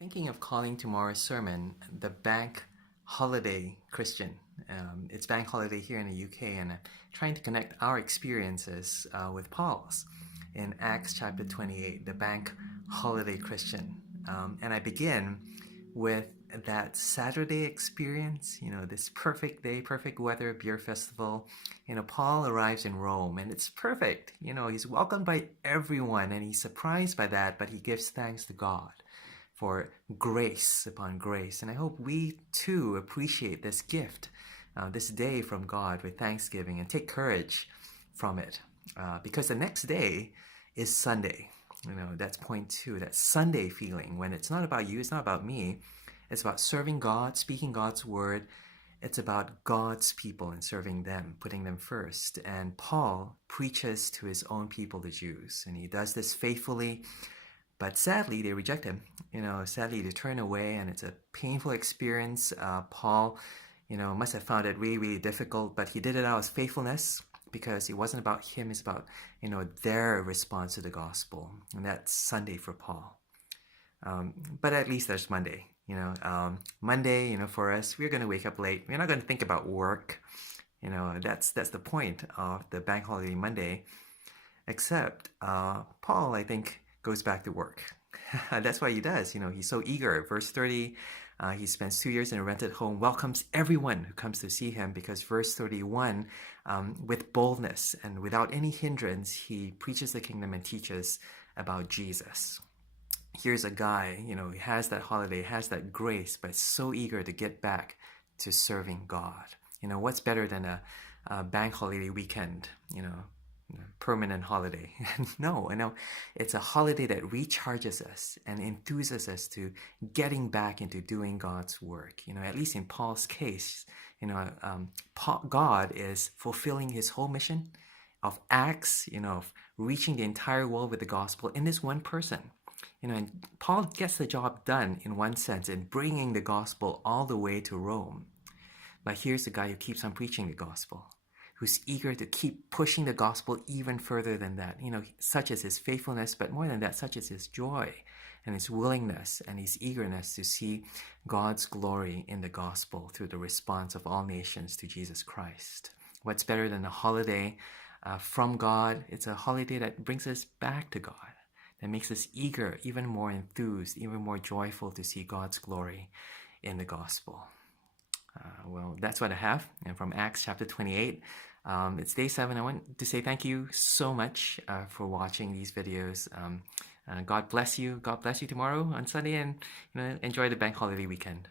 Thinking of calling tomorrow's sermon the Bank Holiday Christian. It's Bank Holiday here in the UK, and I'm trying to connect our experiences with Paul's in Acts chapter 28, the Bank Holiday Christian. And I begin with that Saturday experience, this perfect day, perfect weather, beer festival. Paul arrives in Rome and it's perfect. He's welcomed by everyone and he's surprised by that, but he gives thanks to God for grace upon grace. And I hope we too appreciate this gift, this day from God with thanksgiving and take courage from it. Because the next day is Sunday. That's point two, that Sunday feeling when it's not about you, it's not about me. It's about serving God, speaking God's word. It's about God's people and serving them, putting them first. And Paul preaches to his own people, the Jews, and he does this faithfully. But sadly, they reject him. Sadly, they turn away, and it's a painful experience. Paul, must have found it really, really difficult, but he did it out of faithfulness because it wasn't about him. It's about, their response to the gospel. And that's Sunday for Paul. But at least there's Monday. Monday, for us, we're going to wake up late. We're not going to think about work. That's the point of the Bank Holiday Monday. Except Paul, I think, goes back to work. That's what he does. He's so eager. Verse 30, he spends 2 years in a rented home, welcomes everyone who comes to see him, because verse 31, with boldness and without any hindrance, he preaches the kingdom and teaches about Jesus. Here's a guy, he has that holiday, has that grace, but so eager to get back to serving God. What's better than a bank holiday weekend, permanent holiday? No, it's a holiday that recharges us and enthuses us to getting back into doing God's work. At least in Paul's case, God is fulfilling his whole mission of Acts, of reaching the entire world with the gospel in this one person. And Paul gets the job done in one sense in bringing the gospel all the way to Rome. But here's the guy who keeps on preaching the gospel, who's eager to keep pushing the gospel even further than that. Such as his faithfulness, but more than that, such as his joy and his willingness and his eagerness to see God's glory in the gospel through the response of all nations to Jesus Christ. What's better than a holiday from God? It's a holiday that brings us back to God, that makes us eager, even more enthused, even more joyful to see God's glory in the gospel. Well, that's what I have. And from Acts chapter 28, it's day 7. I want to say thank you so much for watching these videos. God bless you. God bless you tomorrow on Sunday, and enjoy the bank holiday weekend.